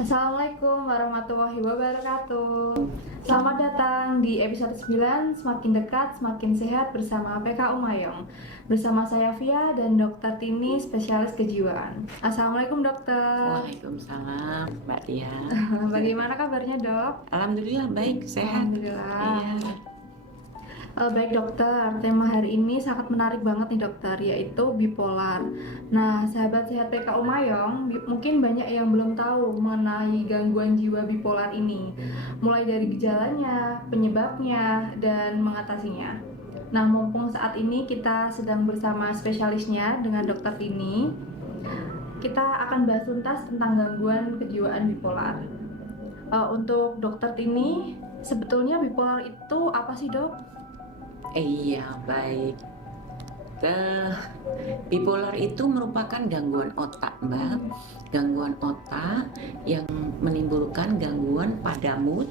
Assalamualaikum warahmatullahi wabarakatuh. Selamat datang di episode 9 Semakin Dekat Semakin Sehat bersama PK Umayong. Bersama saya Via dan Dokter Tini, spesialis kejiwaan. Assalamualaikum dokter. Waalaikumsalam, Mbak Tia. Bagaimana kabarnya dok? Alhamdulillah baik, sehat. Alhamdulillah. Iya. Baik dokter, tema hari ini sangat menarik banget nih dokter, yaitu bipolar. Nah, sahabat sehat PK Umayong, mungkin banyak yang belum tahu mengenai gangguan jiwa bipolar ini, mulai dari gejalanya, penyebabnya, dan mengatasinya. Nah, mumpung saat ini kita sedang bersama spesialisnya dengan dokter Tini, kita akan bahas tuntas tentang gangguan kejiwaan bipolar. Untuk dokter Tini, sebetulnya bipolar itu apa sih dok? Iya, baik. Bipolar itu merupakan gangguan otak, Mbak. Gangguan otak yang menimbulkan gangguan pada mood,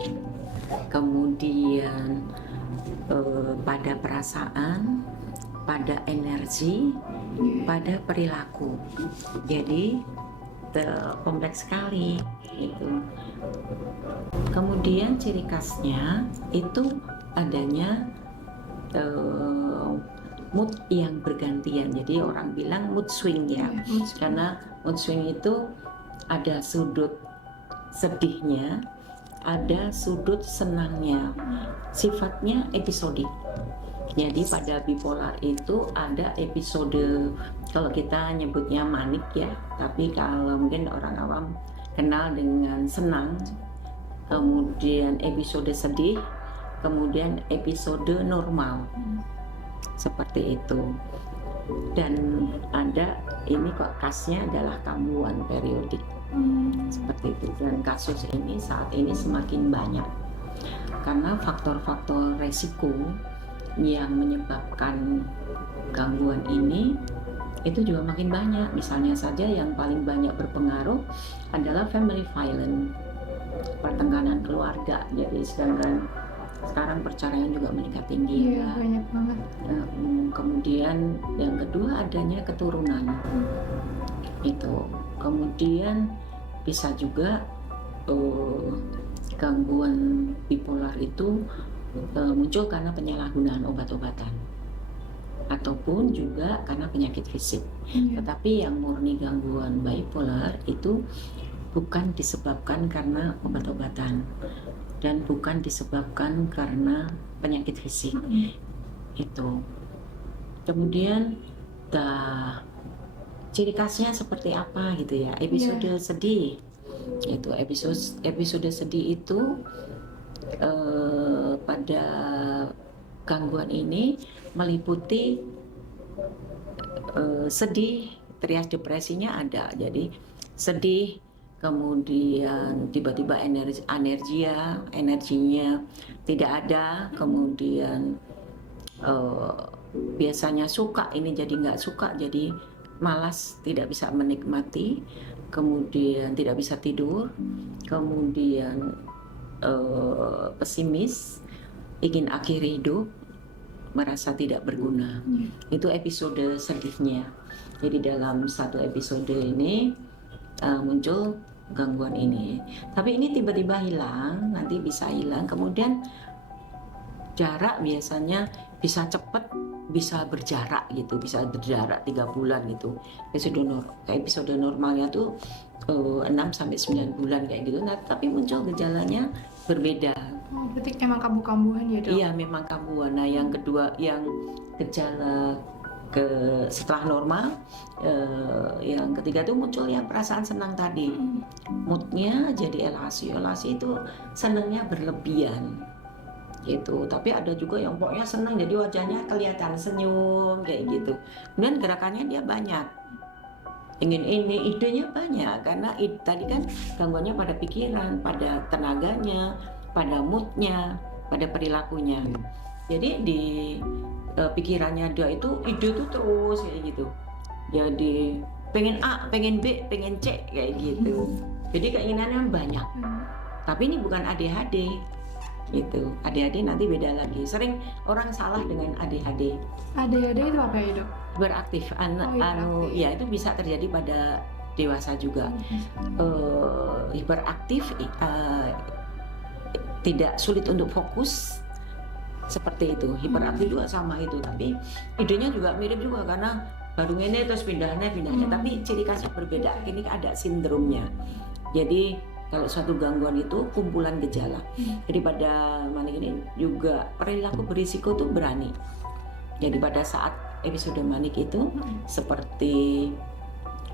kemudian pada perasaan, pada energi, pada perilaku. Jadi kompleks sekali itu. Kemudian ciri khasnya itu adanya mood yang bergantian. Jadi orang bilang mood swing ya, karena mood swing itu ada sudut sedihnya, ada sudut senangnya, sifatnya episodik. Jadi pada bipolar itu ada episode, kalau kita nyebutnya manik ya, tapi kalau mungkin orang awam kenal dengan senang, kemudian episode sedih, kemudian episode normal, seperti itu. Dan ada ini kok khasnya adalah kambuhan periodik, seperti itu. Dan kasus ini saat ini semakin banyak karena faktor-faktor resiko yang menyebabkan gangguan ini itu juga makin banyak. Misalnya saja yang paling banyak berpengaruh adalah family violence, pertengkaran keluarga. Jadi sekarang perceraian juga meningkat tinggi. Iya, banyak banget. Kemudian yang kedua adanya keturunan. Itu. Kemudian bisa juga gangguan bipolar itu muncul karena penyalahgunaan obat-obatan ataupun juga karena penyakit fisik. Tetapi yang murni gangguan bipolar itu bukan disebabkan karena obat-obatan dan bukan disebabkan karena penyakit fisik. Itu. Kemudian ciri khasnya seperti apa gitu ya? Episode sedih. Itu episode sedih itu pada gangguan ini meliputi sedih, trias depresinya ada. Jadi sedih, kemudian tiba-tiba energinya tidak ada, kemudian biasanya suka ini jadi nggak suka, jadi malas, tidak bisa menikmati, kemudian tidak bisa tidur, kemudian pesimis, ingin akhiri hidup, merasa tidak berguna. Itu episode sedihnya. Jadi dalam satu episode ini muncul gangguan ini. Tapi ini tiba-tiba hilang, nanti bisa hilang. Kemudian jarak biasanya bisa cepat, bisa berjarak gitu, bisa berjarak 3 bulan gitu. Episode normalnya tuh 6 sampai 9 bulan kayak gitu. Nah, tapi muncul gejalanya berbeda. Berarti emang kambuh-kambuhan ya dok? Iya, memang kambuhan. Nah, yang kedua, yang gejala setelah normal, yang ketiga itu muncul yang perasaan senang tadi. Moodnya jadi elasi itu senangnya berlebihan gitu. Tapi ada juga yang pokoknya senang, jadi wajahnya kelihatan senyum kayak gitu. Kemudian gerakannya dia banyak, ingin ini, idenya banyak, karena tadi kan gangguannya pada pikiran, pada tenaganya, pada moodnya, pada perilakunya. Jadi di pikirannya dia itu ide itu terus kayak gitu. Jadi pengen A, pengen B, pengen C kayak gitu. Jadi keinginannya banyak. Tapi ini bukan ADHD gitu. ADHD nanti beda lagi. Sering orang salah dengan ADHD. ADHD itu apa ya dok? Beraktif, ya itu bisa terjadi pada dewasa juga. Hiperaktif, tidak sulit untuk fokus, seperti itu. Hiperaktif juga sama itu, tapi idenya juga mirip juga karena baru ini terus pindahnya, tapi ciri khasnya berbeda. Ini ada sindromnya. Jadi kalau suatu gangguan itu kumpulan gejala. Jadi pada manik ini juga perilaku berisiko tuh berani. Jadi pada saat episode manik itu seperti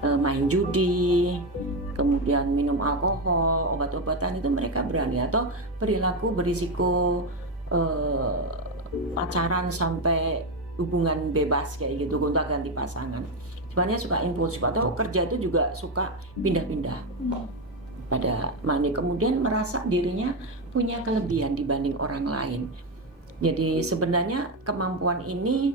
main judi, kemudian minum alkohol, obat-obatan, itu mereka berani. Atau perilaku berisiko pacaran sampai hubungan bebas kayak gitu, gonta-ganti pasangan. Sebenarnya suka impulsif, atau kerja itu juga suka pindah-pindah pada manik. Kemudian merasa dirinya punya kelebihan dibanding orang lain. Jadi sebenarnya kemampuan ini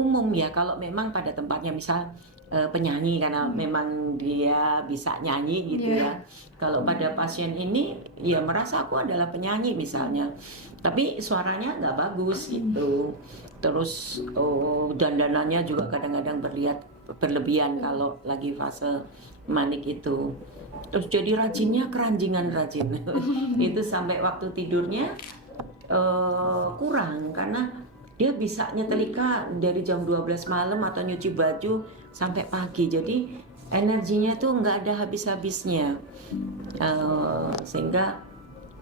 umum ya kalau memang pada tempatnya, misal penyanyi karena memang dia bisa nyanyi gitu ya. Kalau pada pasien ini ya merasa aku adalah penyanyi misalnya, tapi suaranya nggak bagus gitu. Terus dandanannya juga kadang-kadang berlebihan kalau lagi fase manik itu. Terus jadi rajinnya keranjingan rajin. Itu sampai waktu tidurnya kurang karena dia bisa nyetrika dari jam 12 malam atau nyuci baju sampai pagi. Jadi energinya tuh nggak ada habis-habisnya, sehingga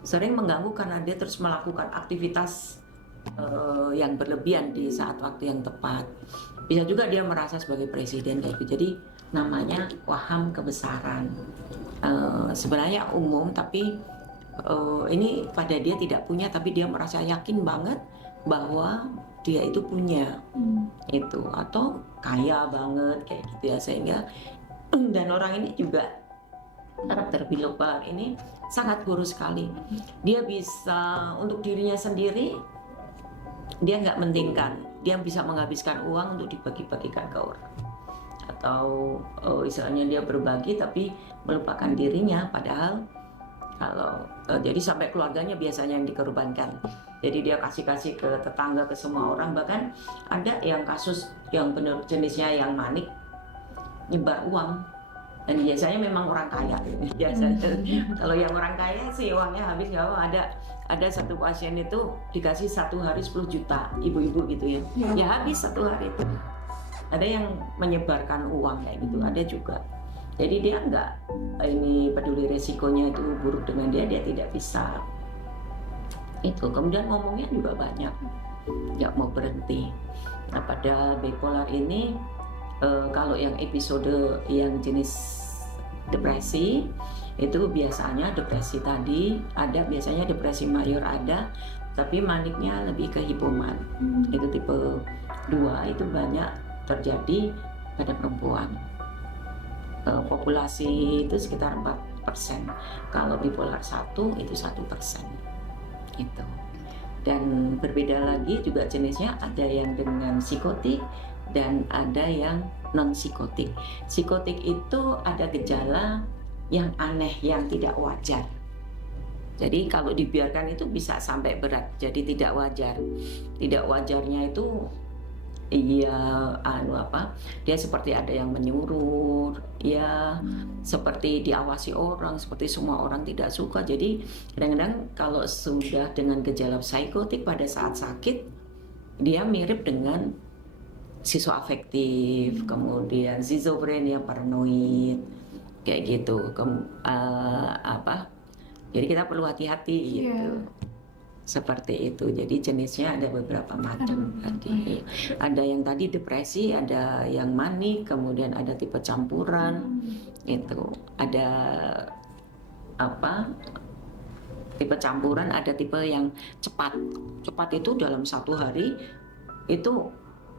sering mengganggu karena dia terus melakukan aktivitas yang berlebihan di saat waktu yang tepat. Bisa juga dia merasa sebagai presiden kayak gitu. Jadi namanya waham kebesaran. Sebenarnya umum, tapi ini pada dia tidak punya, tapi dia merasa yakin banget bahwa dia itu punya itu, atau kaya banget kayak gitu ya. Sehingga dan orang ini juga, karakter bipolar ini sangat guru sekali. Dia bisa untuk dirinya sendiri, dia nggak mentingkan, dia bisa menghabiskan uang untuk dibagi-bagikan ke orang, atau misalnya dia berbagi tapi melupakan dirinya, padahal kalau jadi sampai keluarganya biasanya yang dikorbankan. Jadi dia kasih ke tetangga, ke semua orang. Bahkan ada yang kasus yang benar jenisnya yang manik nyebar uang, dan biasanya memang orang kaya biasanya. Kalau yang orang kaya sih uangnya habis nggak apa. Ada satu pasien itu dikasih 1 hari 10 juta, ibu-ibu gitu ya, ya habis 1 hari itu. Ada yang menyebarkan uang kayak gitu, ada juga. Jadi dia nggak ini peduli resikonya itu buruk dengan dia tidak bisa itu. Kemudian ngomongnya juga banyak, nggak mau berhenti. Nah pada bipolar ini kalau yang episode yang jenis depresi itu biasanya depresi tadi ada, biasanya depresi mayor ada, tapi maniknya lebih ke hipoman. Itu tipe 2 itu banyak terjadi pada perempuan. Populasi itu sekitar 4%. Kalau bipolar 1 itu 1%. Gitu. Dan berbeda lagi juga jenisnya, ada yang dengan psikotik dan ada yang non psikotik. Psikotik itu ada gejala yang aneh, yang tidak wajar. Jadi kalau dibiarkan itu bisa sampai berat, jadi tidak wajar. Tidak wajarnya itu dia seperti ada yang menyuruh, ya seperti diawasi orang, seperti semua orang tidak suka. Jadi kadang-kadang kalau sudah dengan gejala psikotik pada saat sakit, dia mirip dengan skizoafektif, kemudian schizofrenia, paranoid kayak gitu. Jadi kita perlu hati-hati gitu. Seperti itu. Jadi jenisnya ada beberapa macam tadi. Ada yang tadi depresi, ada yang manik, kemudian ada tipe campuran. Itu ada tipe campuran, ada tipe yang cepat. Cepat itu dalam 1 hari itu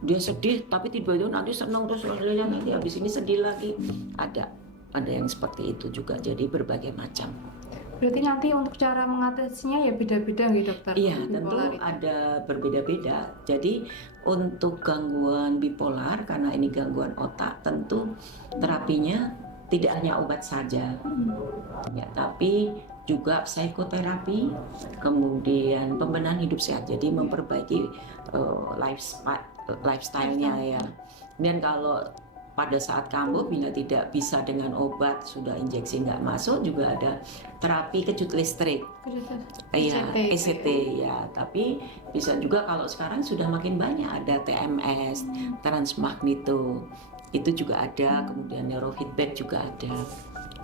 dia sedih, tapi tiba-tiba nanti senang, terus nanti habis ini sedih lagi. Ada yang seperti itu juga. Jadi berbagai macam. Berarti nanti untuk cara mengatasinya ya beda-beda gitu dokter? Iya, tentu ada berbeda-beda. Jadi untuk gangguan bipolar, karena ini gangguan otak, tentu terapinya tidak hanya obat saja, ya, tapi juga psikoterapi, kemudian pembenahan hidup sehat. Jadi memperbaiki lifestyle-nya ya. Dan kalau pada saat kambuh bila tidak bisa dengan obat, sudah injeksi nggak masuk, juga ada terapi kejut listrik. Iya, ECT ya. Tapi bisa juga kalau sekarang sudah makin banyak, ada TMS, transmagnito, itu juga ada. Kemudian neurofeedback juga ada.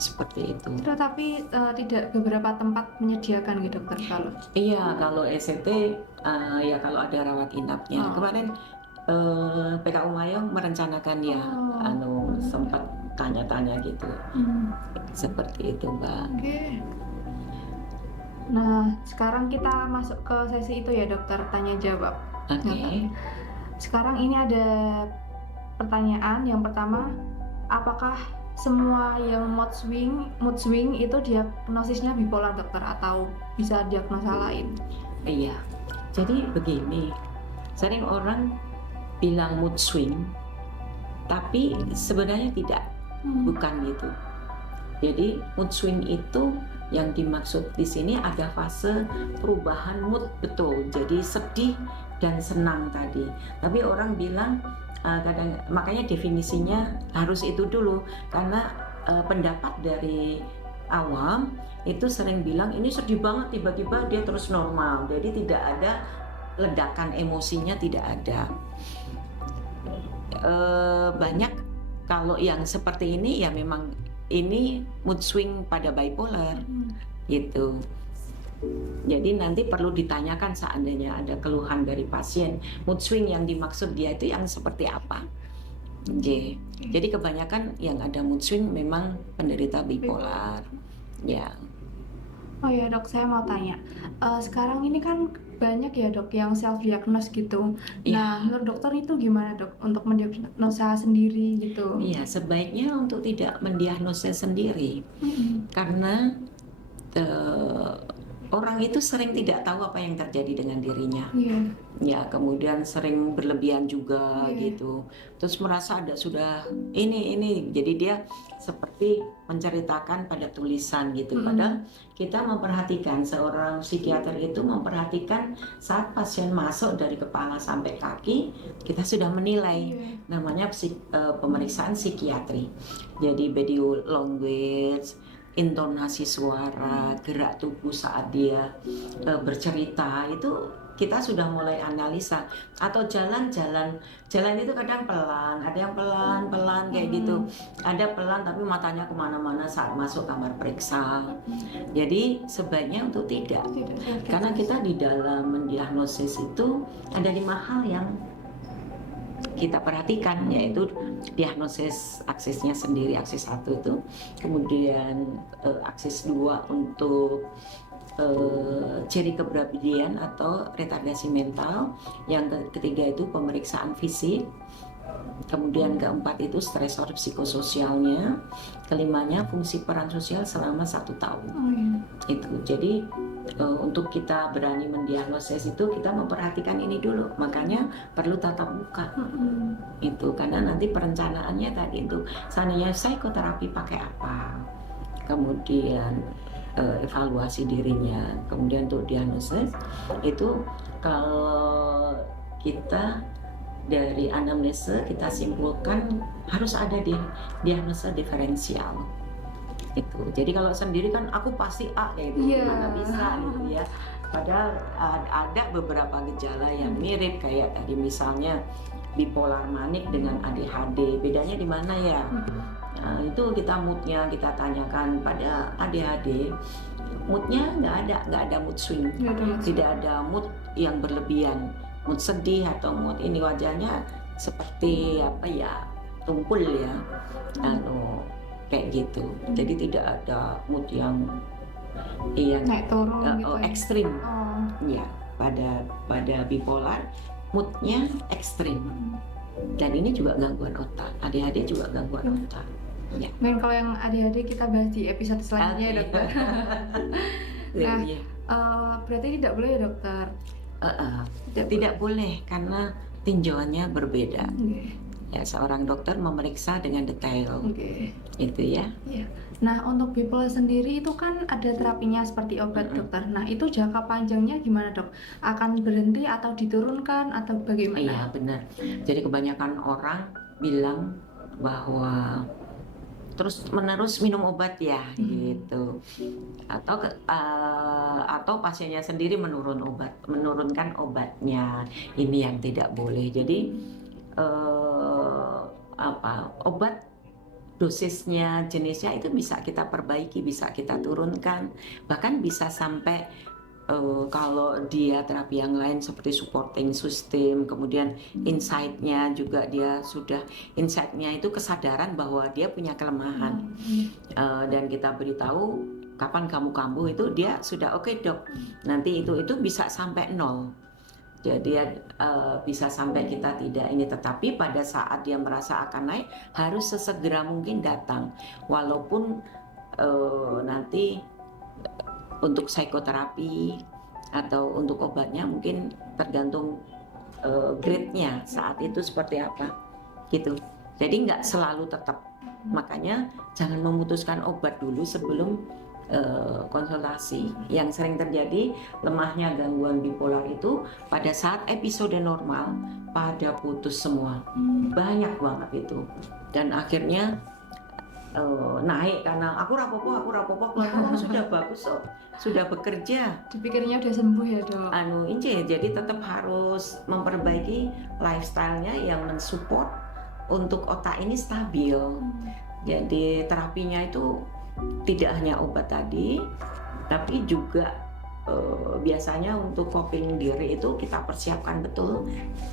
Seperti itu. Tapi tidak beberapa tempat menyediakan gitu dokter kalau? Iya, kalau ECT ya kalau ada rawat inapnya. Kemarin PKU Mayong merencanakan ya, sempat tanya-tanya gitu. Seperti itu, Mbak. Oke. Nah, sekarang kita masuk ke sesi itu ya dokter, tanya jawab. Oke. Sekarang ini ada pertanyaan. Yang pertama, apakah semua yang mood swing itu diagnosisnya bipolar dokter atau bisa diagnosa lain? Iya. Jadi begini, sering orang bilang mood swing, tapi sebenarnya tidak, bukan gitu. Jadi mood swing itu yang dimaksud di sini ada fase perubahan mood, betul. Jadi sedih dan senang tadi. Tapi orang bilang kadang, makanya definisinya harus itu dulu, karena pendapat dari awam itu sering bilang ini sedih banget, tiba-tiba dia terus normal. Jadi tidak ada ledakan emosinya, tidak ada. Banyak kalau yang seperti ini ya memang ini mood swing pada bipolar gitu. Jadi nanti perlu ditanyakan seandainya ada keluhan dari pasien, mood swing yang dimaksud dia itu yang seperti apa. Okay. Jadi kebanyakan yang ada mood swing memang penderita bipolar. Ya. Oh ya dok, saya mau tanya. Sekarang ini kan banyak ya dok yang self diagnose gitu. Nah, menurut dokter itu gimana dok untuk mendiagnosa sendiri gitu? Iya, sebaiknya untuk tidak mendiagnosa sendiri, karena orang itu sering tidak tahu apa yang terjadi dengan dirinya. Ya, kemudian sering berlebihan juga gitu. Terus merasa ada sudah ini. Jadi dia seperti menceritakan pada tulisan gitu. Padahal kita memperhatikan, seorang psikiater itu memperhatikan saat pasien masuk dari kepala sampai kaki, kita sudah menilai. Namanya pemeriksaan psikiatri. Jadi body language, intonasi suara, gerak tubuh saat dia bercerita, itu kita sudah mulai analisa. Atau jalan itu kadang pelan, ada yang pelan kayak gitu, ada pelan tapi matanya kemana-mana saat masuk kamar periksa. Jadi sebaiknya untuk tidak, karena kita di dalam mendiagnosis itu ada 5 hal yang kita perhatikan, yaitu diagnosis aksesnya sendiri, akses 1 itu, kemudian akses 2 untuk ciri kepribadian atau retardasi mental, yang ketiga itu pemeriksaan fisik, kemudian keempat itu stresor psikososialnya, kelimanya fungsi peran sosial selama 1 tahun. Itu jadi untuk kita berani mendiagnosis itu kita memperhatikan ini dulu, makanya perlu tatap muka. Itu karena nanti perencanaannya tadi itu seandainya psikoterapi pakai apa, kemudian evaluasi dirinya, kemudian untuk diagnosis itu kalau kita dari anamnesa kita simpulkan harus ada diagnosa diferensial. Itu. Jadi kalau sendiri kan aku pasti A kayak gitu, mana bisa gitu ya. Padahal ada beberapa gejala yang mirip, kayak tadi misalnya bipolar manik dengan ADHD. Bedanya di mana ya? Nah, itu kita moodnya kita tanyakan. Pada ADHD moodnya nggak ada mood swing, tidak ada mood yang berlebihan, mood sedih atau mood ini, wajahnya seperti apa ya, tumpul ya, kayak gitu. Jadi tidak ada mood yang naik turun gitu ekstrim. Ya, pada bipolar moodnya ekstrim. Dan ini juga gangguan otak. ADHD juga gangguan otak. Ya. Dan kalau yang ADHD kita bahas di episode selanjutnya ya dokter. Berarti tidak boleh ya dokter? Tidak boleh karena tinjauannya berbeda. Ya, seorang dokter memeriksa dengan detail. Itu ya. Nah, untuk bipolar sendiri itu kan ada terapinya seperti obat dokter. Nah, itu jangka panjangnya gimana dok? Akan berhenti atau diturunkan atau bagaimana? Iya benar. Jadi kebanyakan orang bilang bahwa terus menerus minum obat ya gitu, atau pasiennya sendiri menurunkan obatnya, ini yang tidak boleh. Jadi obat dosisnya, jenisnya itu bisa kita perbaiki, bisa kita turunkan, bahkan bisa sampai kalau dia terapi yang lain seperti supporting system, kemudian insight-nya juga dia sudah, insight-nya itu kesadaran bahwa dia punya kelemahan, dan kita beritahu kapan kamu kambuh itu dia sudah oke, dok, nanti itu bisa sampai 0. Jadi bisa sampai kita tidak ini, tetapi pada saat dia merasa akan naik harus sesegera mungkin datang, walaupun nanti untuk psikoterapi atau untuk obatnya mungkin tergantung grade-nya saat itu seperti apa gitu. Jadi nggak selalu tetap, makanya jangan memutuskan obat dulu sebelum konsultasi. Yang sering terjadi lemahnya gangguan bipolar itu pada saat episode normal pada putus semua, banyak banget itu, dan akhirnya naik karena aku rapopo sudah bagus, sudah bekerja, dipikirnya udah sembuh ya, dok. Jadi tetap harus memperbaiki lifestyle-nya yang mensupport untuk otak ini stabil. Jadi terapinya itu tidak hanya obat tadi, tapi juga biasanya untuk coping diri itu kita persiapkan betul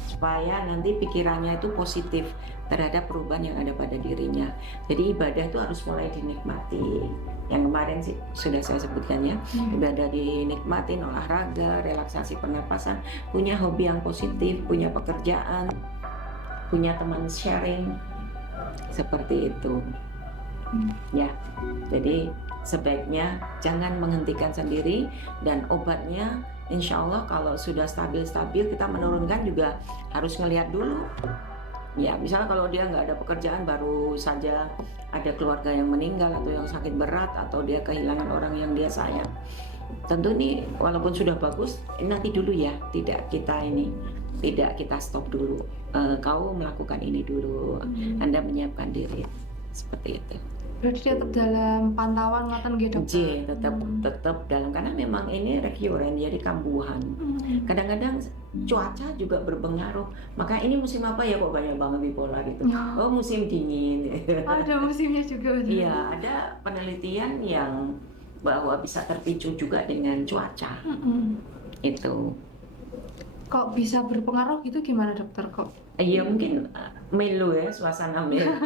supaya nanti pikirannya itu positif terhadap perubahan yang ada pada dirinya. Jadi ibadah itu harus mulai dinikmati. Yang kemarin sih sudah saya sebutkan ya, ibadah dinikmatin, olahraga, relaksasi pernapasan, punya hobi yang positif, punya pekerjaan, punya teman sharing, seperti itu. Ya, jadi sebaiknya jangan menghentikan sendiri, dan obatnya insya Allah kalau sudah stabil-stabil kita menurunkan juga harus ngelihat dulu. Ya, misalnya kalau dia nggak ada pekerjaan, baru saja ada keluarga yang meninggal atau yang sakit berat atau dia kehilangan orang yang dia sayang, tentu nih walaupun sudah bagus, nanti dulu ya, tidak kita stop dulu. Kau melakukan ini dulu, Anda menyiapkan diri, seperti itu. Berarti tetap dalam pantauan matan gitu, dokter? Tetap dalam, karena memang ini recurrent, jadi kambuhan. Kadang-kadang cuaca juga berpengaruh. Maka ini musim apa ya kok banyak banget bipolar itu? Oh, musim dingin. Ada musimnya juga. Iya, ada penelitian yang bahwa bisa terpicu juga dengan cuaca. Itu. Kok bisa berpengaruh gitu, gimana dokter kok? Iya, mungkin melo ya, suasana melo.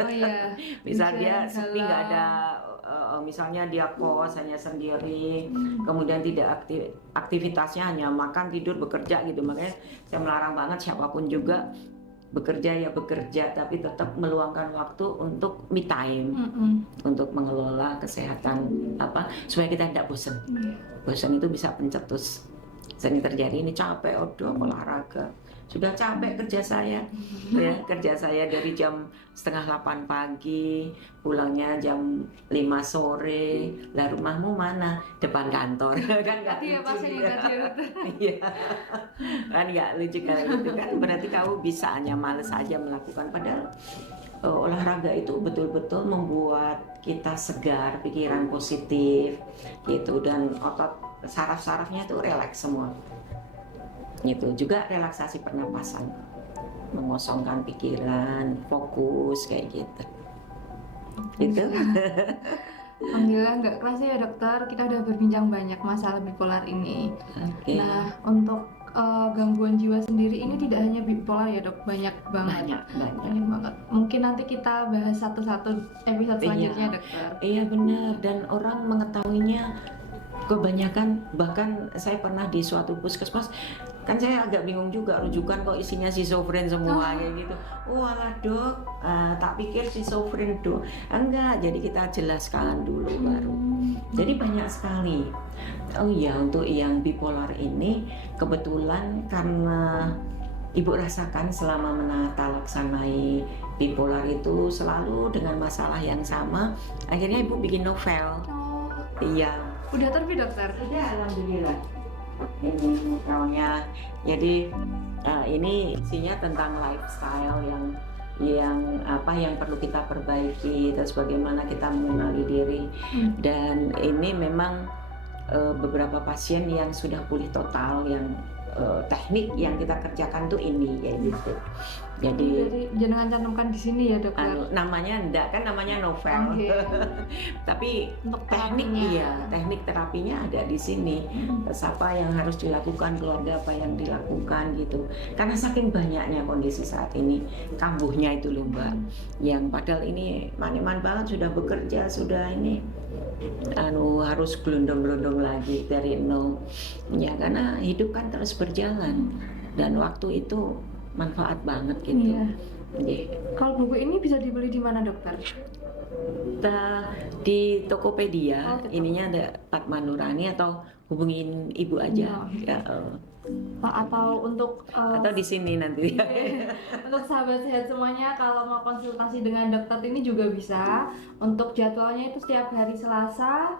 Oh iya. Misal dia sepi, nggak ada, misalnya dia kos hanya sendiri, kemudian tidak aktivitasnya hanya makan, tidur, bekerja gitu. Makanya saya melarang banget siapapun juga bekerja ya bekerja, tapi tetap meluangkan waktu untuk me time, untuk mengelola kesehatan supaya kita tidak bosan. Bosan itu bisa pencetus. Sering terjadi ini capek, olahraga. Sudah capek kerja saya, ya, kerja saya dari jam 7:30 pagi, pulangnya jam 5 sore. Lah rumahmu mana? Depan kantor, kan nggak lucu ya? Iya, kan nggak lucu kayak gitu kan? Berarti kamu bisa hanya males aja melakukan, padahal olahraga itu betul-betul membuat kita segar, pikiran positif, gitu, dan otot saraf-sarafnya itu relaks semua. Itu juga relaksasi pernapasan, mengosongkan pikiran, fokus kayak gitu. Gitu. Alhamdulillah nggak kerasa ya dokter, kita udah berbincang banyak masalah bipolar ini. Okay. Nah, untuk gangguan jiwa sendiri ini tidak hanya bipolar ya dok, banyak banget. Banyak banget. Mungkin nanti kita bahas satu-satu episode selanjutnya dokter. Iya benar, dan orang mengetahuinya kebanyakan, bahkan saya pernah di suatu puskesmas, kan saya agak bingung juga, rujukan kok isinya schizofren semua kayak gitu. Oh alah dok, tak pikir schizofren dok. Enggak, jadi kita jelaskan dulu baru. Jadi banyak sekali. Oh iya, untuk yang bipolar ini kebetulan karena Ibu rasakan selama menata laksanai bipolar itu selalu dengan masalah yang sama, akhirnya Ibu bikin novel. Iya. Udah terbit dokter? Udah, alhamdulillah. Ini novelnya, jadi ini isinya tentang lifestyle yang apa yang perlu kita perbaiki, terus bagaimana kita mengenali diri. Dan ini memang beberapa pasien yang sudah pulih total, yang teknik yang kita kerjakan tuh ini kayak gitu. Jadi jangan cantumkan di sini ya dokter. Namanya enggak kan, namanya novel. Okay. Tapi untuk teknik terapinya. iya, teknik terapinya ada di sini. Terus apa yang harus dilakukan, keluarga apa yang dilakukan gitu. Karena saking banyaknya kondisi saat ini, kambuhnya itu loh Mbak. Yang padahal ini maniman banget, sudah bekerja, sudah ini harus gelondong-gelondong lagi dari nol. Ya karena hidup kan terus berjalan dan waktu itu manfaat banget gitu. Iya. Yeah. Kalau buku ini bisa dibeli di mana dokter? Di Tokopedia. Ininya ada Padma Nurani, atau hubungin ibu aja. Ya. Atau untuk atau di sini nanti. Untuk sahabat sehat semuanya, kalau mau konsultasi dengan dokter ini juga bisa. Untuk jadwalnya itu setiap hari Selasa,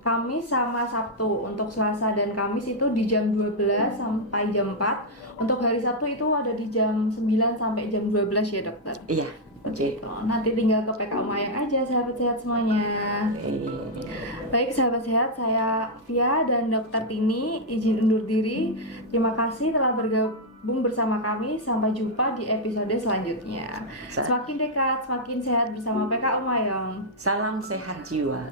Kamis sama Sabtu. Untuk Selasa dan Kamis itu di jam 12 sampai jam 4. Untuk hari Sabtu itu ada di jam 9 sampai jam 12 ya dokter. Iya. Gitu. Nanti tinggal ke PKU Mayang aja sahabat sehat semuanya. Baik sahabat sehat, saya Via dan Dokter Tini izin undur diri. Terima kasih telah bergabung bersama kami. Sampai jumpa di episode selanjutnya. Semakin dekat, semakin sehat bersama PKU Mayang. Salam sehat jiwa.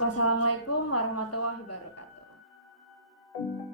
Wassalamualaikum warahmatullahi wabarakatuh.